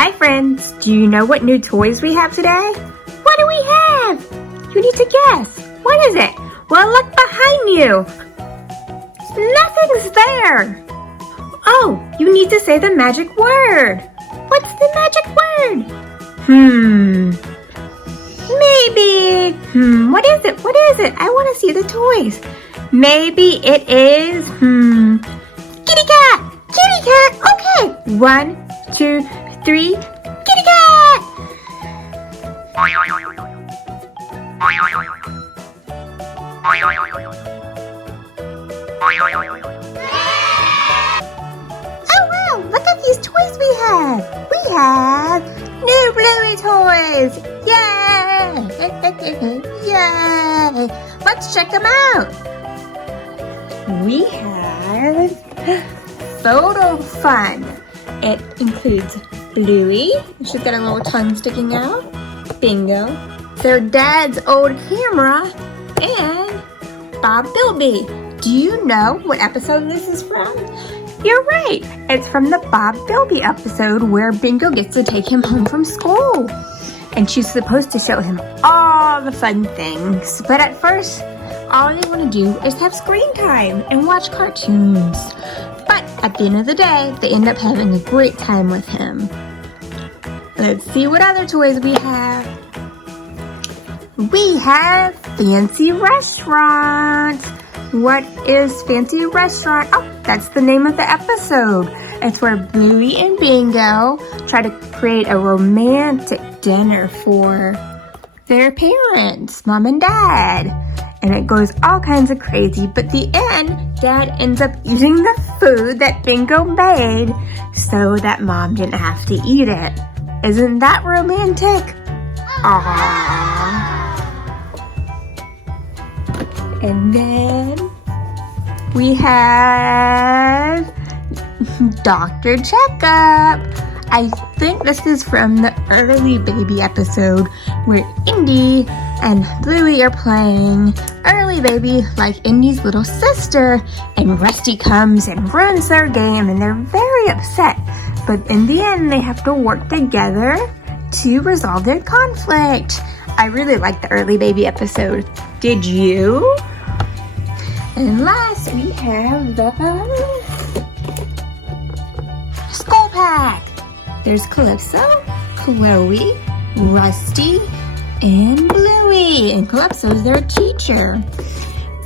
Hi friends, do you know what new toys we have today? What do we have? You need to guess. What is it? Well, look behind you. Nothing's there. Oh, you need to say the magic word. What's the magic word? Maybe. What is it? What is it? I want to see the toys. Maybe it is, kitty cat. Kitty cat. Okay. 1, 2, 3. Kitty cat. Oh wow, look at these toys we have. We have new Bluey toys. Yay! Yay! Let's check them out. We have photo fun. It includes Bluey. She's got a little tongue sticking out. Bingo. Their dad's old camera. And Bob Bilby. Do you know what episode this is from? You're right. It's from the Bob Bilby episode where Bingo gets to take him home from school. And she's supposed to show him all the fun things. But at first, all they want to do is have screen time and watch cartoons. But at the end of the day, they end up having a great time with him. Let's see what other toys we have. We have Fancy Restaurant. What is Fancy Restaurant? Oh, that's the name of the episode. It's where Bluey and Bingo try to create a romantic dinner for their parents, Mom and Dad. And it goes all kinds of crazy, but the end, Dad ends up eating the food that Bingo made so that Mom didn't have to eat it. Isn't that romantic? Aww. And then we have Dr. Checkup. I think this is from the early baby episode where Indy and Bluey are playing early baby like Indy's little sister, and Rusty comes and ruins their game and they're very upset. But in the end, they have to work together to resolve their conflict. I really liked the early baby episode. Did you? And last, we have the School Pack. There's Calypso, Chloe, Rusty, and Bluey. And Calypso's their teacher.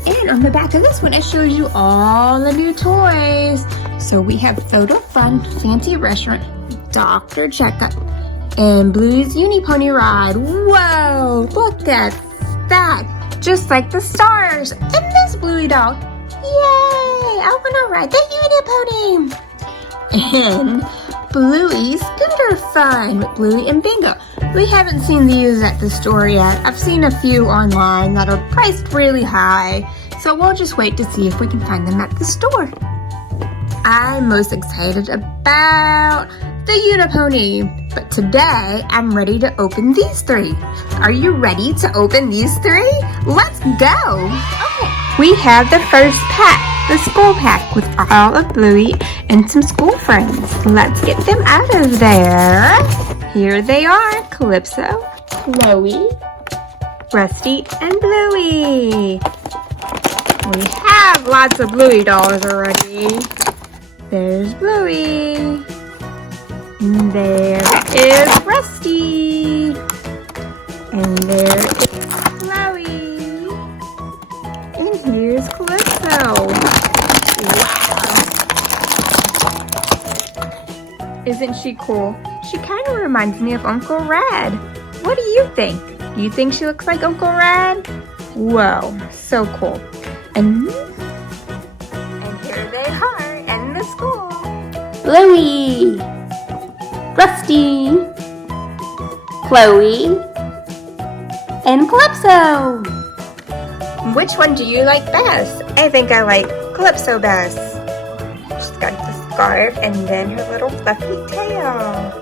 And on the back of this one, it shows you all the new toys. So we have Photo Fun, Fancy Restaurant, Dr. Checkup, and Bluey's Uni-Pony Ride. Whoa, look at that. Just like the stars. And this Bluey doll. Yay, I want to ride the Uni-Pony. And Bluey's Scooter Fun with Bluey and Bingo. We haven't seen these at the store yet. I've seen a few online that are priced really high. So we'll just wait to see if we can find them at the store. I'm most excited about the Uni-Pony, but today I'm ready to open these 3. Are you ready to open these 3? Let's go! Okay. We have the first pack, the school pack with all of Bluey and some school friends. Let's get them out of there. Here they are, Calypso, Chloe, Rusty, and Bluey. We have lots of Bluey dolls already. There's Bluey. And there is Rusty. And there is Chloe. And here's Calypso. Wow. Isn't she cool? She kind of reminds me of Uncle Rad. What do you think? Do you think she looks like Uncle Rad? Whoa, so cool. And here they are in the school. Bluey, Rusty, Chloe, and Calypso. Which one do you like best? I think I like Calypso best. She's got the scarf and then her little fluffy tail.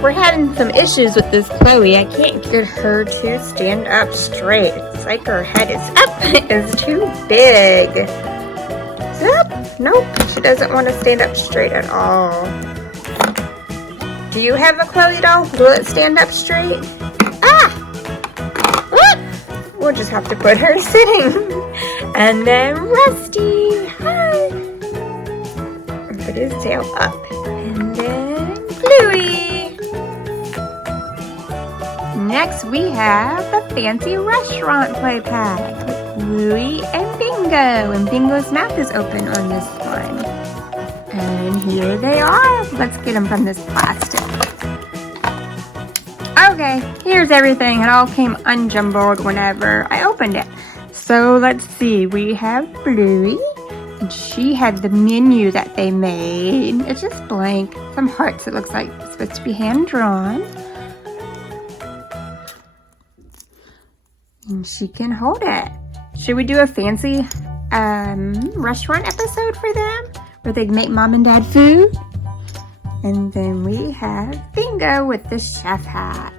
We're having some issues with this Chloe. I can't get her to stand up straight. It's like her head is up. It's too big. Is it up? Nope. She doesn't want to stand up straight at all. Do you have a Chloe doll? Will it stand up straight? Ah! We'll just have to put her sitting. And then Rusty, hi. And put his tail up. And then Bluey. Next we have the fancy restaurant play pack with Bluey and Bingo. And Bingo's mouth is open on this one. And here they are. Let's get them from this plastic. Okay, here's everything. It all came unjumbled whenever I opened it. So let's see. We have Bluey. And she had the menu that they made. It's just blank. Some hearts it looks like. It's supposed to be hand-drawn. And she can hold it. Should we do a fancy restaurant episode for them? Where they make mom and dad food? And then we have Bingo with the chef hat.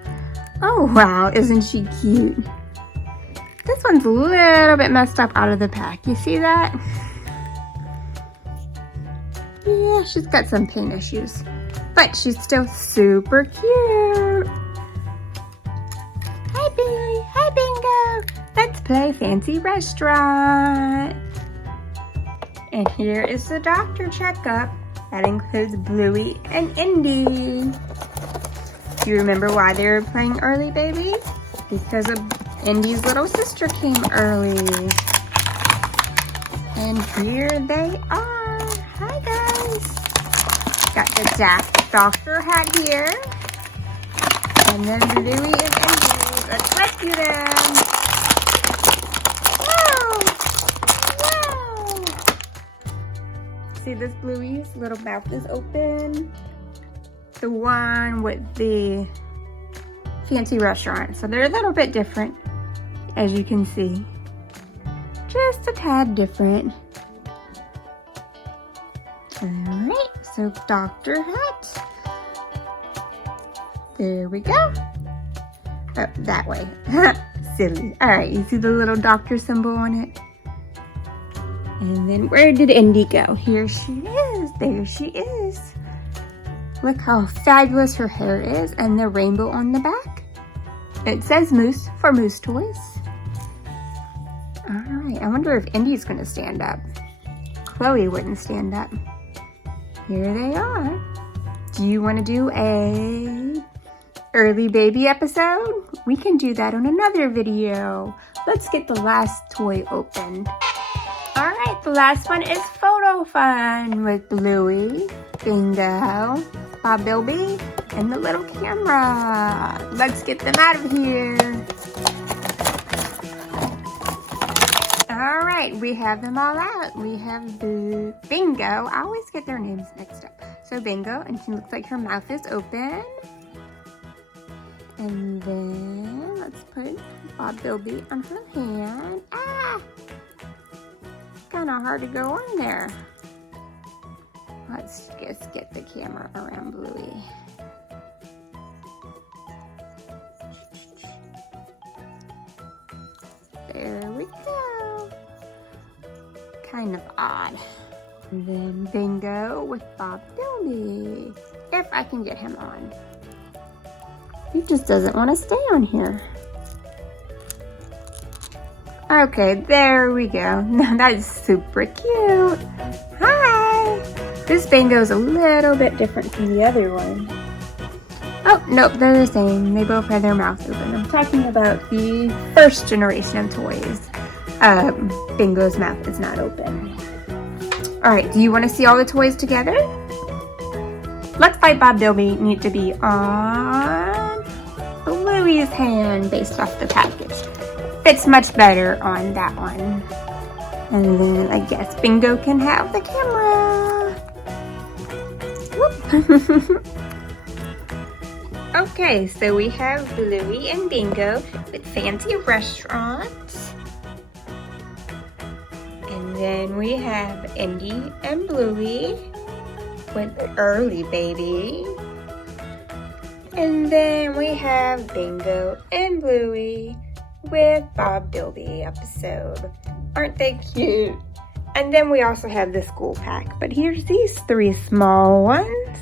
Oh wow, isn't she cute? This one's a little bit messed up out of the pack. You see that? Yeah, she's got some paint issues. But she's still super cute. Hi Billy, hi Bingo. Let's play fancy restaurant. And here is the doctor checkup. That includes Bluey and Indy. Do you remember why they were playing early, baby? Because of Indy's little sister came early. And here they are. Hi, guys. Got the doctor hat here. And then Bluey and Indy. Let's rescue them. Whoa! See this Bluey's little mouth is open. The one with the fancy restaurant. So they're a little bit different, as you can see. Just a tad different. Alright, so Dr. Hat. There we go. Oh, that way. Silly. Alright, you see the little doctor symbol on it? And then where did Indy go? Here she is. There she is. Look how fabulous her hair is and the rainbow on the back. It says Moose for Moose Toys. Alright, I wonder if Indy's going to stand up. Chloe wouldn't stand up. Here they are. Do you want to do a early baby episode? We can do that on another video. Let's get the last toy opened. Alright, the last one is Photo Fun with Bluey, Bingo, Bilby, and the little camera. Let's get them out of here. Alright, we have them all out. We have the Bingo. I always get their names mixed up. So Bingo, and she looks like her mouth is open. And then let's put Bilby on her hand. Ah! Kind of hard to go on there. Let's just get the camera around Bluey. There we go. Kind of odd. And then Bingo with Bilby. If I can get him on. He just doesn't want to stay on here. Okay, there we go. That is super cute. Hi! This Bingo's a little bit different from the other one. Oh, nope, they're the same. They both have their mouths open. I'm talking about the first generation of toys. Bingo's mouth is not open. Alright, do you want to see all the toys together? Looks like Bilby need to be on Bluey's hand based off the package. Fits much better on that one. And then I guess Bingo can have the camera. Whoop. Okay, so we have Bluey and Bingo with fancy restaurants. And then we have Indy and Bluey with early baby. And then we have Bingo and Bluey with Bilby episode. Aren't they cute? And then we also have the school pack. But here's these three small ones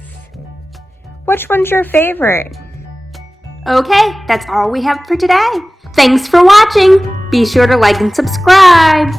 Which one's your favorite? Okay, that's all we have for today. Thanks for watching. Be sure to like and subscribe.